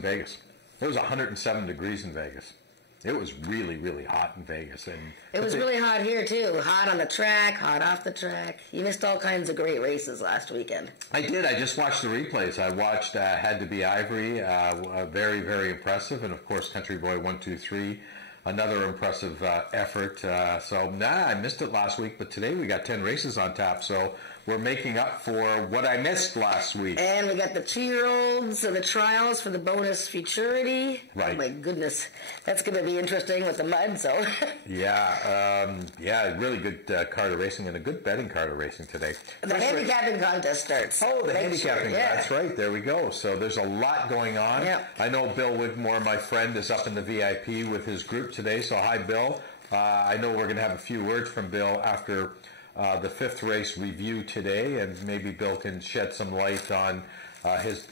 in Vegas. It was 107 degrees in Vegas. It was really, really hot in Vegas. And it was really hot here, too. Hot on the track, hot off the track. You missed all kinds of great races last weekend. I did. I just watched the replays. I watched Had to Be Ivory, very, very impressive. And, of course, Country Boy 123, another impressive effort. I missed it last week, but today we got 10 races on tap, so we're making up for what I missed last week. And we got the 2-year-olds and the trials for the bonus futurity. Right. Oh, my goodness. That's going to be interesting with the mud, so. Really good card of racing and a good betting card of racing today. The handicapping contest starts. Oh, the handicapping. Yeah. That's right. There we go. So there's a lot going on. Yeah. I know Bill Wigmore, my friend, is up in the VIP with his group today. So hi, Bill. I know we're going to have a few words from Bill after the 5th race review today, and maybe Bill can shed some light on his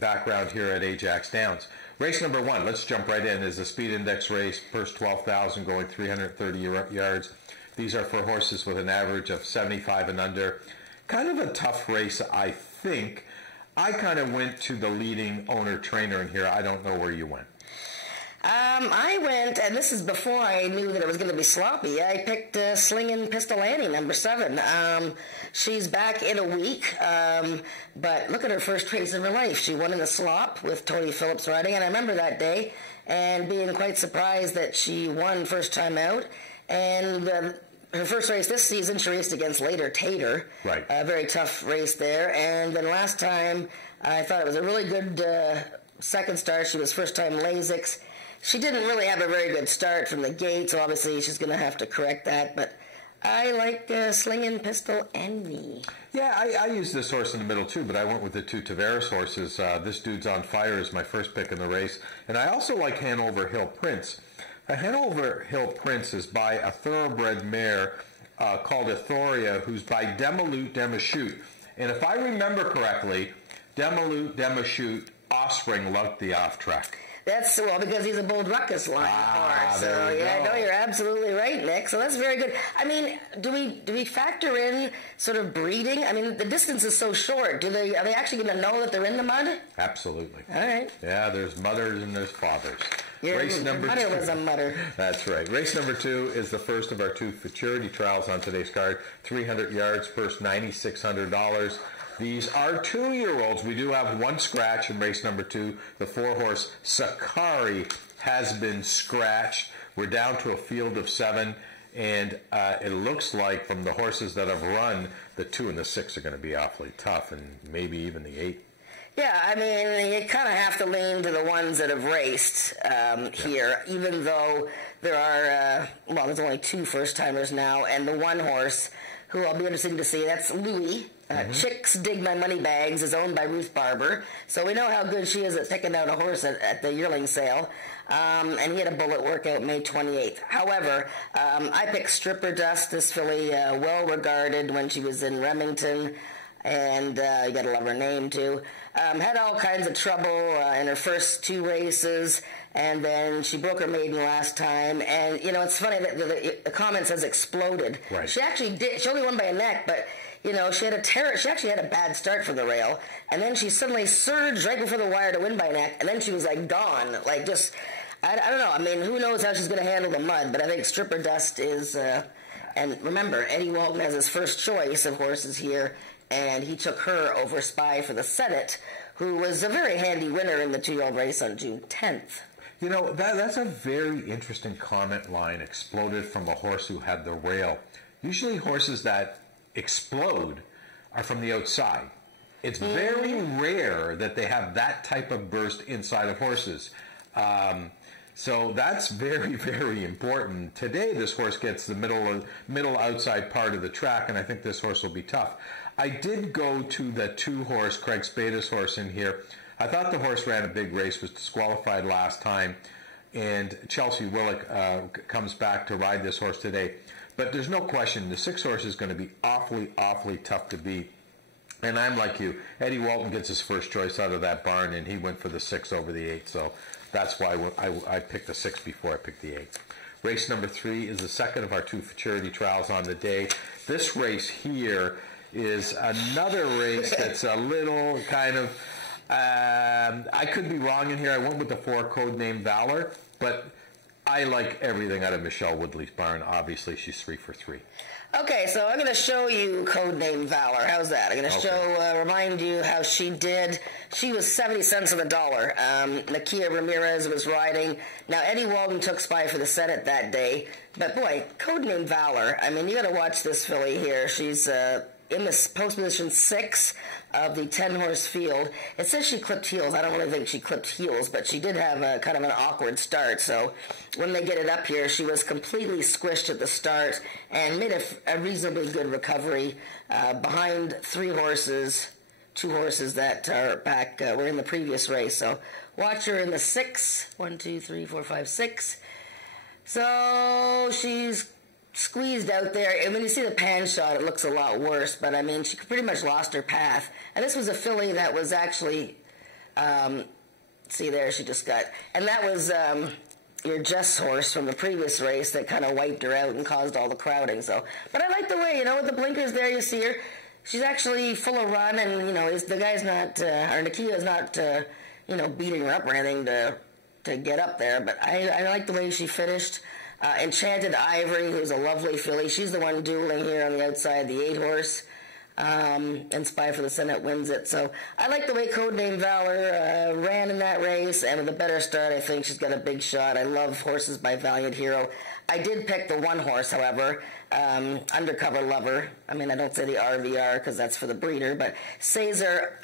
background here at Ajax Downs. Race number 1, let's jump right in, is a speed index race, first 12,000 going 330 yards. These are for horses with an average of 75 and under. Kind of a tough race, I think. I kind of went to the leading owner-trainer in here. I don't know where you went. I went, and this is before I knew that it was going to be sloppy. I picked Slingin' Pistol Annie, number 7. She's back in a week, but look at her first race of her life. She won in the slop with Tony Phillips riding, and I remember that day and being quite surprised that she won first time out. And her first race this season, she raced against Later Tater. Right. A very tough race there. And then last time, I thought it was a really good second start. She was first time Lasix. She didn't really have a very good start from the gate, so obviously she's going to have to correct that. But I like Slingin' Pistol Annie. Yeah, I used this horse in the middle too, but I went with the 2 Tavares horses. This Dude's on Fire is my first pick in the race. And I also like Hanover Hill Prince. Hanover Hill Prince is by a thoroughbred mare called Ethoria, who's by Demaloot Demashute. And if I remember correctly, Demaloot Demashute offspring lugged the off-track. That's, well, because he's a Bold Ruckus line horse. So, yeah, no, you're absolutely right, Nick. So that's very good. I mean, do we factor in sort of breeding? I mean, the distance is so short. Are they actually going to know that they're in the mud? Absolutely. All right. Yeah, there's mothers and there's fathers. Race number 2. Was a mutter. That's right. Race number 2 is the first of our 2 futurity trials on today's card. 300 yards, first $9,600. These are 2-year-olds. We do have 1 scratch in race number 2. The 4-horse Sakari has been scratched. We're down to a field of 7, and it looks like from the horses that have run, the 2 and the 6 are going to be awfully tough, and maybe even the 8. Yeah, I mean, you kind of have to lean to the ones that have raced here, even though there are, there's only 2 first-timers now, and the 1 horse who I'll be interested to see, that's Louie. Chicks Dig My Money Bags is owned by Ruth Barber, so we know how good she is at picking out a horse at the yearling sale. And he had a bullet workout May 28th. However, I picked Stripper Dust, this filly, well regarded when she was in Remington, and you gotta love her name too. Had all kinds of trouble in her first 2 races, and then she broke her maiden last time. And you know, it's funny that the comment says exploded. Right. She actually did. She only won by a neck, but you know, she actually had a bad start for the rail, and then she suddenly surged right before the wire to win by neck, and then she was like gone, like just, I don't know. I mean, who knows how she's going to handle the mud? But I think Stripper Dust is, and remember, Eddie Walton has his first choice of horses here, and he took her over Spy for the Senate, who was a very handy winner in the 2-year-old race on June 10th. You know, that's a very interesting comment line, exploded from a horse who had the rail. Usually horses that explode are from the outside. It's very rare that they have that type of burst inside of horses. So that's very, very important. Today, this horse gets the middle outside part of the track, and I think this horse will be tough. I did go to the 2-horse, Craig Spada's horse in here. I thought the horse ran a big race, was disqualified last time, and Chelsea Willick comes back to ride this horse today. But there's no question, the 6 horse is going to be awfully, awfully tough to beat. And I'm like you. Eddie Walton gets his first choice out of that barn, and he went for the 6 over the 8. So that's why I picked the 6 before I picked the 8. Race number 3 is the second of our 2 futurity trials on the day. This race here is another race that's a little kind of, I could be wrong in here. I went with the 4, Codename Valor, but I like everything out of Michelle Woodley's barn. Obviously, she's 3 for 3. Okay, so I'm going to show you Codename Valor. How's that? I'm going to remind you how she did. She was 70 cents on the dollar. Nakia Ramirez was riding. Now, Eddie Walden took Spy for the Senate that day. But boy, Codename Valor. I mean, you got to watch this filly here. She's in the post position 6 of the 10-horse field. It says she clipped heels. I don't really think she clipped heels, but she did have a kind of an awkward start. So when they get it up here, she was completely squished at the start and made a reasonably good recovery behind 3 horses, 2 horses that are back were in the previous race. So watch her in the 6. 1, 2, 3, 4, 5, 6. So she's squeezed out there, and when you see the pan shot, it looks a lot worse, but I mean, she pretty much lost her path. And this was a filly that was actually, see there, she just got, and that was your Jess horse from the previous race that kind of wiped her out and caused all the crowding. So, but I like the way, with the blinkers there, you see her, she's actually full of run, and, the guy's not, or Nakia's not, beating her up or anything to get up there, but I like the way she finished. Enchanted Ivory, who's a lovely filly. She's the one dueling here on the outside, the 8-horse. And Spy for the Senate wins it. So I like the way Codename Valor ran in that race, and with a better start, I think she's got a big shot. I love horses by Valiant Hero. I did pick the 1 horse, however, Undercover Lover. I mean, I don't say the RVR because that's for the breeder, but Cesar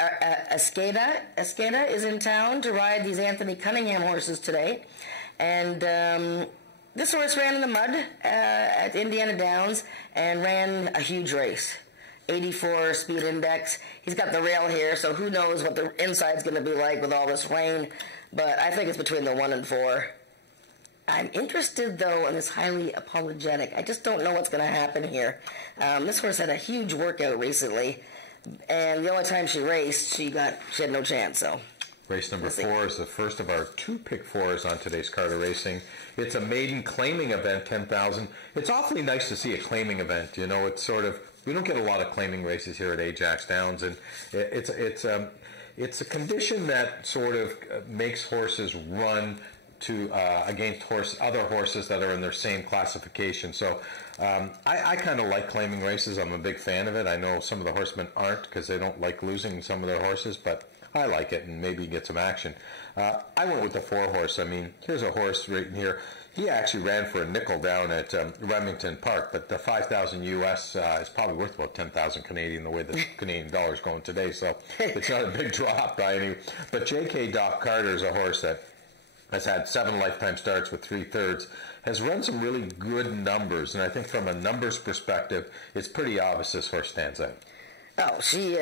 Esqueda is in town to ride these Anthony Cunningham horses today. And this horse ran in the mud at Indiana Downs and ran a huge race. 84 speed index. He's got the rail here, so who knows what the inside's going to be like with all this rain. But I think it's between the 1 and 4. I'm interested, though, in this Highly Apologetic. I just don't know what's going to happen here. This horse had a huge workout recently, and the only time she raced, she had no chance, so... Race number 4 is the first of our 2 pick 4s on today's card of racing. It's a maiden claiming event, 10,000. It's awfully nice to see a claiming event. It's sort of, we don't get a lot of claiming races here at Ajax Downs, and it's a condition that sort of makes horses run to against other horses that are in their same classification. So I kind of like claiming races. I'm a big fan of it. I know some of the horsemen aren't because they don't like losing some of their horses, but I like it, and maybe get some action. I went with the 4 horse. I mean, here's a horse right in here. He actually ran for a nickel down at Remington Park, but the 5,000 US is probably worth about 10,000 Canadian the way the Canadian dollar is going today. So it's not a big drop by any. But J.K. Doc Carter is a horse that has had 7 lifetime starts with 3/3, has run some really good numbers, and I think from a numbers perspective, it's pretty obvious this horse stands out. Oh, she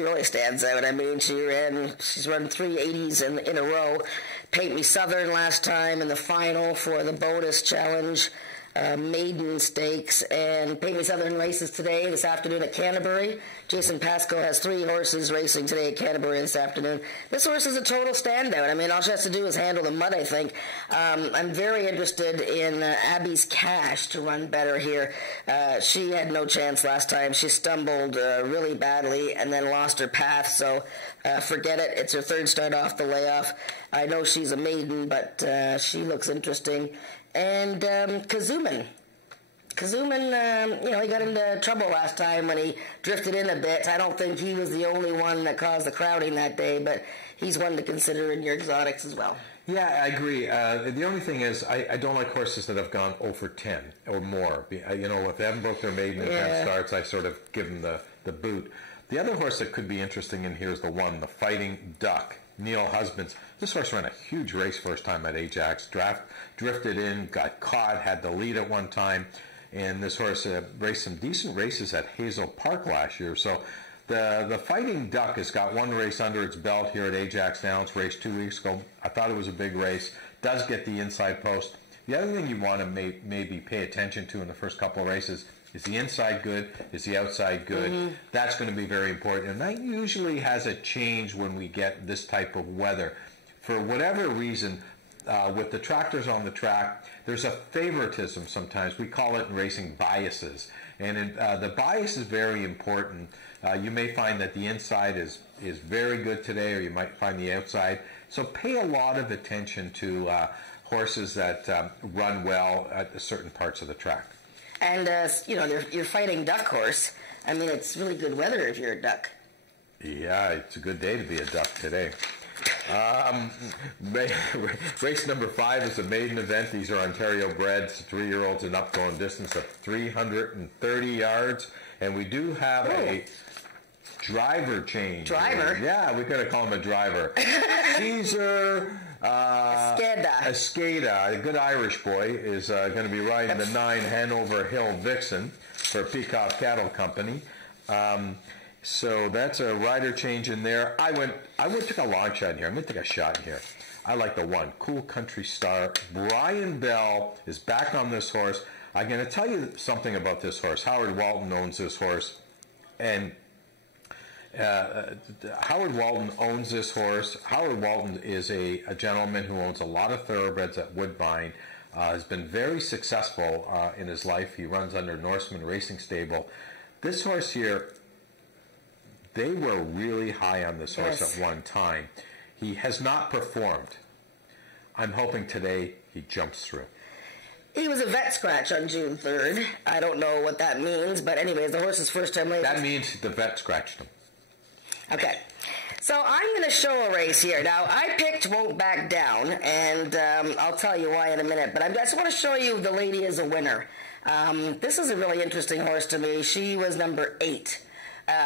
really stands out. I mean, she's run 380s in a row. Paint Me Southern last time in the final for the bonus challenge, maiden stakes, and Paint Me Southern races today, this afternoon at Canterbury. Jason Pascoe has 3 horses racing today at Canterbury this afternoon. This horse is a total standout. I mean, all she has to do is handle the mud, I think. I'm very interested in Abby's Cash to run better here. She had no chance last time. She stumbled really badly and then lost her path, so forget it. It's her 3rd start off the layoff. I know she's a maiden, but she looks interesting. And Kazuman. Kazuman, he got into trouble last time when he drifted in a bit. I don't think he was the only one that caused the crowding that day, but he's one to consider in your exotics as well. Yeah, I agree. The only thing is, I don't like horses that have gone 0 for 10 or more. If they haven't broke their maiden in 10 starts, I sort of give them the boot. The other horse that could be interesting in here is the 1, the Fighting Duck. Neil Husbands. This horse ran a huge race first time at Ajax. Drifted in, got caught, had the lead at one time, and this horse raced some decent races at Hazel Park last year. So the Fighting Duck has got 1 race under its belt here at Ajax Downs, raced 2 weeks ago. I thought it was a big race. Does get the inside post. The other thing you want to maybe pay attention to in the first couple of races is the inside good? Is the outside good? Mm-hmm. That's going to be very important. And that usually has a change when we get this type of weather. For whatever reason, with the tractors on the track, there's a favoritism sometimes. We call it in racing biases. And the bias is very important. You may find that the inside is is very good today, or you might find the outside. So pay a lot of attention to horses that run well at certain parts of the track. And, you're fighting duck horse. I mean, it's really good weather if you're a duck. Yeah, it's a good day to be a duck today. Race number 5 is a maiden event. These are Ontario breds, 3-year-olds and up, going distance of 330 yards. And we do have a driver change. Driver? Yeah, we're going to call him a driver. Caesar Escada, a good Irish boy, is going to be riding the 9 Hanover Hill Vixen for Peacock Cattle Company. So that's a rider change in there. I would take a long shot here. I'm going to take a shot here. I like the 1, Cool Country Star. Brian Bell is back on this horse. I'm going to tell you something about this horse. Howard Walton owns this horse. And Howard Walton owns this horse. Howard Walton is a gentleman who owns a lot of thoroughbreds at Woodbine. Has been very successful in his life. He runs under Norseman Racing Stable. This horse here, they were really high on this horse at one time. He has not performed. I'm hoping today he jumps through. He was a vet scratch on June 3rd. I don't know what that means, but anyways, the horse's first time racing. That means the vet scratched him. Okay. So I'm going to show a race here. Now, I picked Won't Back Down, and I'll tell you why in a minute, but I just want to show you the lady as a winner. This is a really interesting horse to me. She was number 8.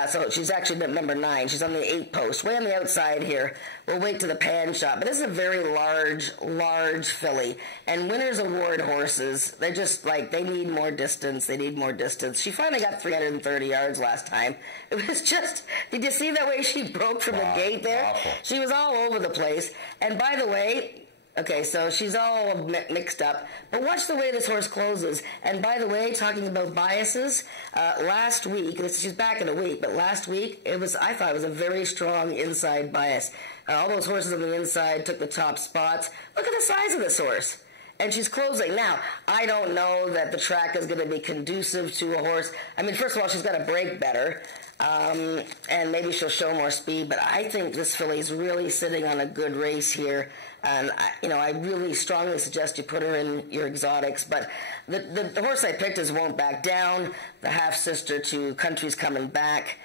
So she's actually number 9. She's on the 8 post, way on the outside here. We'll wait to the pan shot. But this is a very large filly. And Winners Award horses, they're just like, they need more distance. They need more distance. She finally got 330 yards last time. It was just, did you see that way she broke from the gate there? Awful. She was all over the place. And by the way, okay, so she's all mixed up. But watch the way this horse closes. And by the way, talking about biases, last week, she's back in a week, but last week, I thought it was a very strong inside bias. All those horses on the inside took the top spots. Look at the size of this horse. And she's closing. Now, I don't know that the track is going to be conducive to a horse. I mean, first of all, she's got to break better. And maybe she'll show more speed. But I think this filly's really sitting on a good race here. And, I really strongly suggest you put her in your exotics. But the horse I picked is Won't Back Down, the half-sister to Country's Coming Back.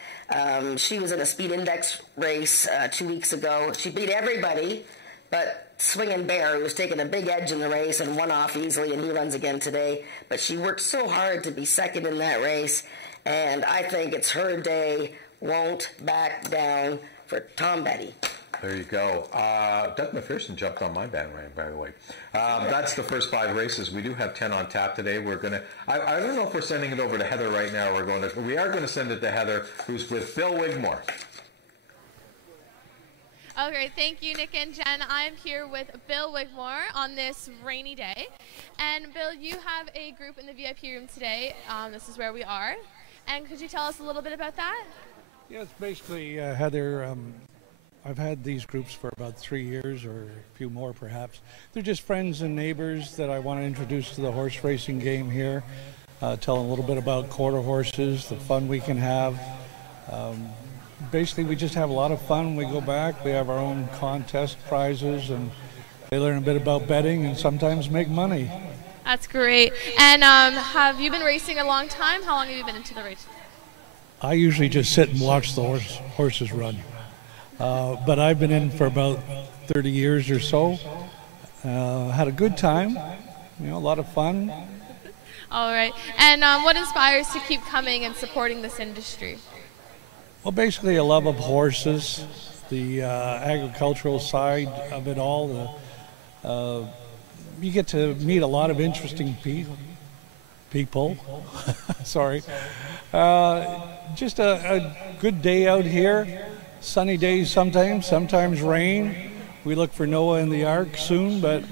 She was in a speed index race 2 weeks ago. She beat everybody but Swingin' Bear, who was taking a big edge in the race and won off easily, and he runs again today. But she worked so hard to be second in that race, and I think it's her day. Won't Back Down for Tom Betty. There you go. Doug McPherson jumped on my bandwagon, by the way. That's the first 5 races. We do have 10 on tap today. We're gonna. I don't know if we're sending it over to Heather right now. We are going to send it to Heather, who's with Bill Wigmore. Okay, thank you, Nick and Jen. I'm here with Bill Wigmore on this rainy day. And Bill, you have a group in the VIP room today. This is where we are. And could you tell us a little bit about that? Yes, basically, Heather, I've had these groups for about 3 years or a few more perhaps. They're just friends and neighbors that I want to introduce to the horse racing game here. Tell them a little bit about quarter horses, the fun we can have. Basically, we just have a lot of fun. We go back, we have our own contest prizes, and they learn a bit about betting and sometimes make money. That's great. And have you been racing a long time? How long have you been into the race? I usually just sit and watch the horses run. But I've been in for about 30 years or so. Had a good time, a lot of fun. All right. And what inspires to keep coming and supporting this industry? Well, basically a love of horses, the agricultural side of it all. You get to meet a lot of interesting people. Sorry. Just a good day out here. Sunny days sometimes rain. We look for Noah in the Ark soon, but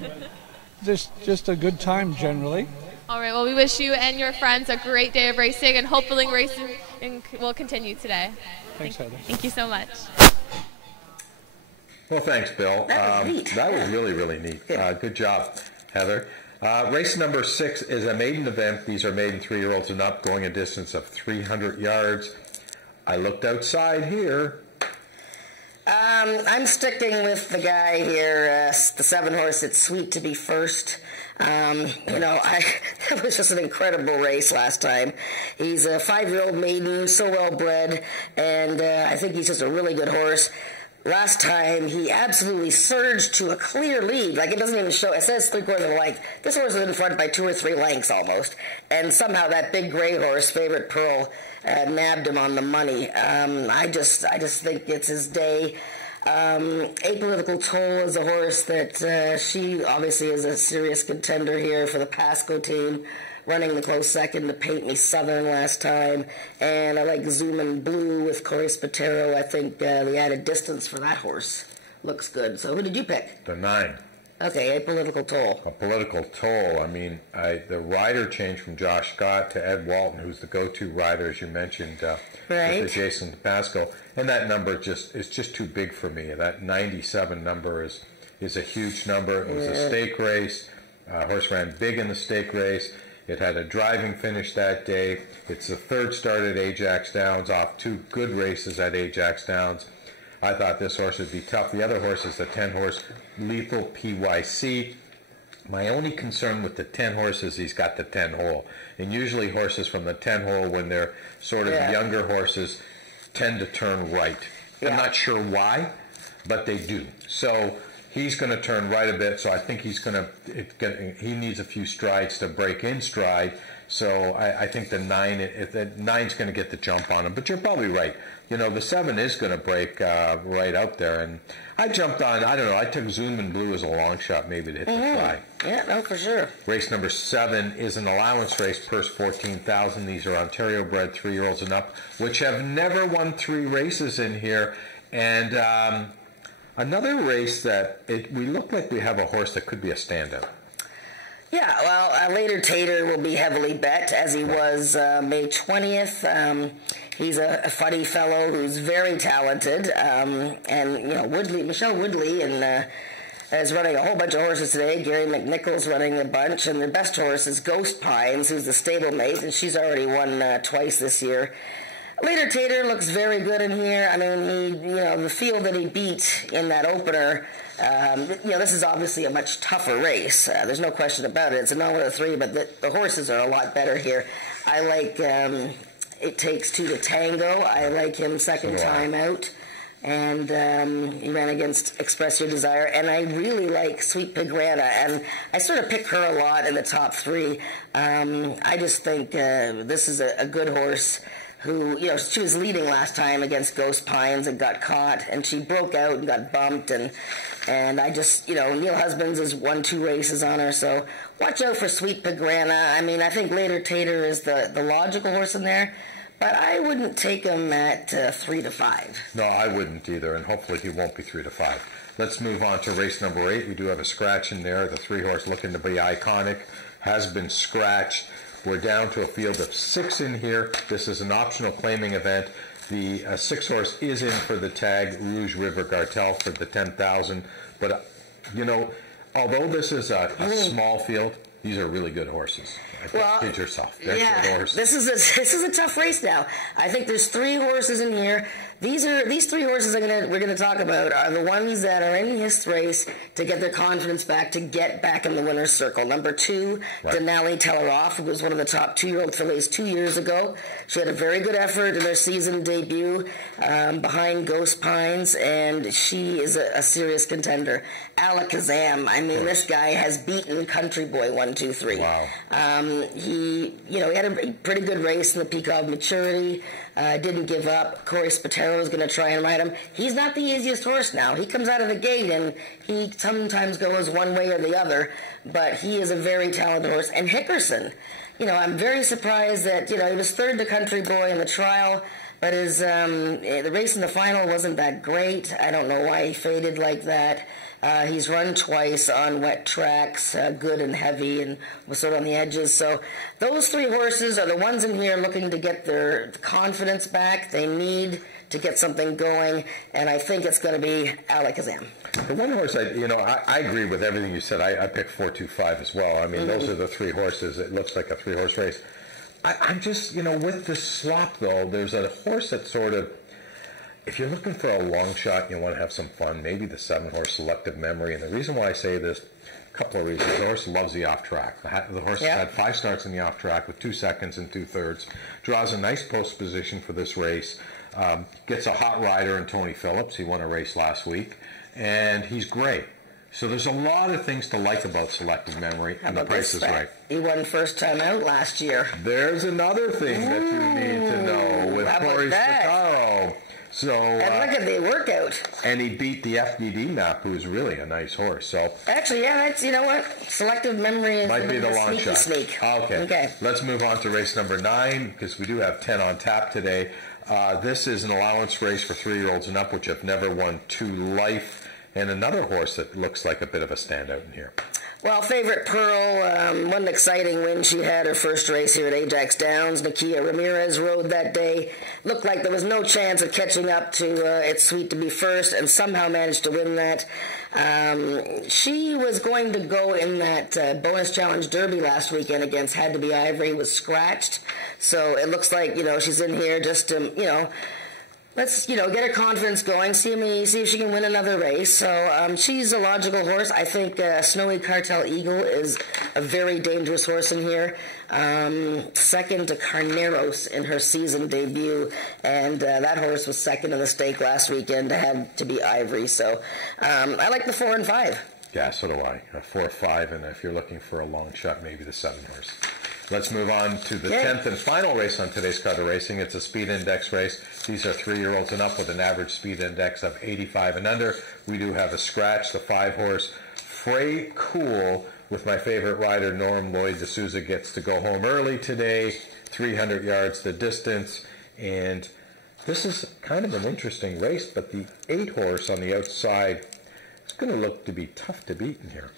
just a good time generally. All right, well, we wish you and your friends a great day of racing, and hopefully racing will continue today. Thanks, Heather. Thank you so much. Well, thanks, Bill. That was neat. That was really, really neat. Good job, Heather. Race number 6 is a maiden event. These are maiden 3-year-olds and up, going a distance of 300 yards. I looked outside here. I'm sticking with the guy here, the 7-horse. It's Sweet to Be First. That was just an incredible race last time. He's a 5-year-old maiden, so well bred, and I think he's just a really good horse. Last time, he absolutely surged to a clear lead. Like, it doesn't even show. It says 3/4 of a length. This horse is in front by 2 or 3 lengths almost. And somehow that big gray horse, Favorite Pearl, nabbed him on the money. I just think it's his day. Apolitical Toll is a horse that she obviously is a serious contender here for the Pasco team, running the close second to Paint Me Southern last time. And I like Zoomin' Blue with Corey Spatero. I think the added distance for that horse looks good. So who did you pick? The 9. Okay, Apolitical Toll. A Political Toll. I mean, the rider changed from Josh Scott to Ed Walton, who's the go-to rider, as you mentioned, right, with Jason Pasco. And that number is just too big for me. That 97 number is a huge number. It was a stake race. Horse ran big in the stake race. It had a driving finish that day. It's the 3rd start at Ajax Downs, off 2 good races at Ajax Downs. I thought this horse would be tough. The other horse is the 10-horse Lethal PYC. My only concern with the 10 horse is he's got the 10 hole. And usually horses from the 10 hole, when they're sort of younger horses, tend to turn right. I'm not sure why, but they do. So he's going to turn right a bit, so I think he needs a few strides to break in stride. So I think the 9's going to get the jump on him. But you're probably right. The 7 is going to break right out there. And I jumped on, I don't know, I took Zoomin' Blue as a long shot maybe to hit the fly. Yeah, no, for sure. Race number 7 is an allowance race, purse $14,000. These are Ontario bred 3-year-olds and up, which have never won 3 races in here. And another race that we look like we have a horse that could be a standout. Yeah, well, Later Tater will be heavily bet, as he was May 20th. He's a funny fellow who's very talented. Michelle Woodley is running a whole bunch of horses today. Gary McNichol's running a bunch, and their best horse is Ghost Pines, who's the stablemate, and she's already won twice this year. Later Tater looks very good in here. I mean, the field that he beat in that opener, this is obviously a much tougher race. There's no question about it. It's a number 3, but the horses are a lot better here. I like It Takes 2 to Tango. I like him second time out. And he ran against Express Your Desire. And I really like Sweet Pigrana. And I sort of pick her a lot in the top 3. I just think this is a good horse who, she was leading last time against Ghost Pines and got caught, and she broke out and got bumped, and I just, Neil Husbands has won 2 races on her, so watch out for Sweet Pigrana. I mean, I think Later Tater is the logical horse in there, but I wouldn't take him at 3 to 5. No, I wouldn't either, and hopefully he won't be 3 to 5. Let's move on to race number 8. We do have a scratch in there. The 3-horse looking to be iconic has been scratched. We're down to a field of 6 in here. This is an optional claiming event. The 6-horse is in for the tag Rouge River Gartel for the $10,000. But, although this is a small field, these are really good horses. Kid yourself. They're good horses. This is a tough race now. I think there's 3 horses in here. These 3 horses we're gonna talk about are the ones that are in this race to get their confidence back, to get back in the winner's circle. Number 2, Denali Teleroff, who was one of the top 2-year-old fillies 2 years ago. She had a very good effort in her season debut behind Ghost Pines, and she is a serious contender. Alakazam, I mean, this guy has beaten Country Boy 1, 2, 3. Wow. He had a pretty good race in the Peak of Maturity. Didn't give up. Corey Spatero is going to try and ride him. He's not the easiest horse now. He comes out of the gate and he sometimes goes one way or the other, but he is a very talented horse. And Hickerson, I'm very surprised that, he was 3rd to Country Boy in the trial, but the race in the final wasn't that great. I don't know why he faded like that. He's run twice on wet tracks, good and heavy, and was sort of on the edges. So those 3 horses are the ones in here looking to get their confidence back. They need to get something going, and I think it's going to be Alakazam. The one horse, I agree with everything you said. I picked 4, 2, 5 as well. I mean, those are the 3 horses. It looks like a 3-horse race. I'm just, with the slop, though, there's a horse that sort of, if you're looking for a long shot and you want to have some fun, maybe the 7-horse Selective Memory. And the reason why I say this, a couple of reasons. The horse loves the off track. The horse has had 5 starts in the off track with 2 seconds and 2/3. Draws a nice post position for this race. Gets a hot rider in Tony Phillips. He won a race last week. And he's great. So there's a lot of things to like about Selective Memory, and the price is right. He won first time out last year. There's another thing that you need to know with Corey Stacaro. So, and look at the workout. And he beat the FDD map, who's really a nice horse. So actually, yeah, that's, you know what? Selective Memory might be the long shot. Sneak. Okay. Let's move on to race number 9, because we do have 10 on tap today. This is an allowance race for 3-year-olds and up, which have never won to life. And another horse that looks like a bit of a standout in here. Well, Favorite Pearl, what an exciting win she had her first race here at Ajax Downs. Nakia Ramirez rode that day. Looked like there was no chance of catching up to It's Sweet to Be First, and somehow managed to win that. She was going to go in that bonus challenge derby last weekend against Had to Be Ivory, was scratched. So it looks like, she's in here just to, let's, get her confidence going, see if she can win another race. So she's a logical horse. I think Snowy Cartel Eagle is a very dangerous horse in here. Second to Carneros in her season debut. And that horse was second in the stake last weekend. Had to Be Ivory. So I like the 4 and 5. Yeah, so do I. 4, 5, and if you're looking for a long shot, maybe the 7-horse. Let's move on to the 10th and final race on today's card of racing. It's a speed index race. These are 3-year-olds and up with an average speed index of 85 and under. We do have a scratch, the 5-horse Frey Cool, with my favorite rider, Norm Lloyd D'Souza, gets to go home early today. 300 yards the distance. And this is kind of an interesting race, but the 8-horse on the outside is going to look to be tough to beat in here.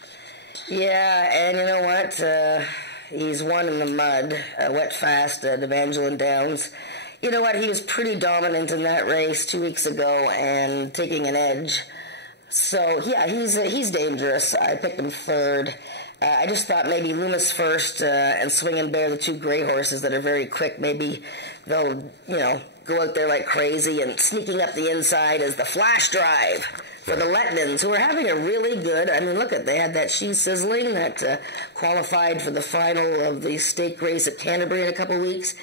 Yeah, and you know what? He's won in the mud, wet fast at Evangeline Downs. You know what? He was pretty dominant in that race 2 weeks ago and taking an edge. So, yeah, he's dangerous. I picked him 3rd. I just thought maybe Loomis first and Swing and Bear, the 2 gray horses that are very quick, maybe they'll, go out there like crazy, and sneaking up the inside is the Flash Drive for the Letnans, who are having a really good, they had that She's Sizzling that qualified for the final of the stake race at Canterbury in a couple weeks.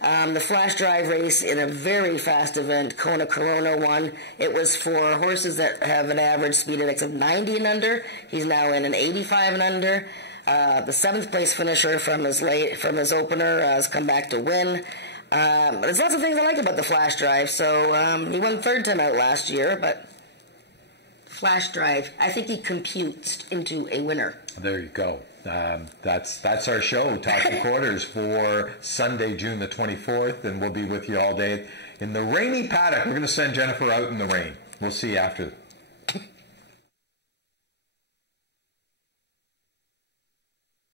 The Flash Drive race in a very fast event, Kona Corona won. It was for horses that have an average speed index of 90 and under. He's now in an 85 and under. The 7th place finisher from his opener has come back to win. There's lots of things I like about the Flash Drive. So he won 3rd time out last year, but Flash Drive, I think he computes into a winner. There you go. That's our show, Talking Quarters, for Sunday, June the 24th, and we'll be with you all day in the rainy paddock. We're going to send Jennifer out in the rain. We'll see you after.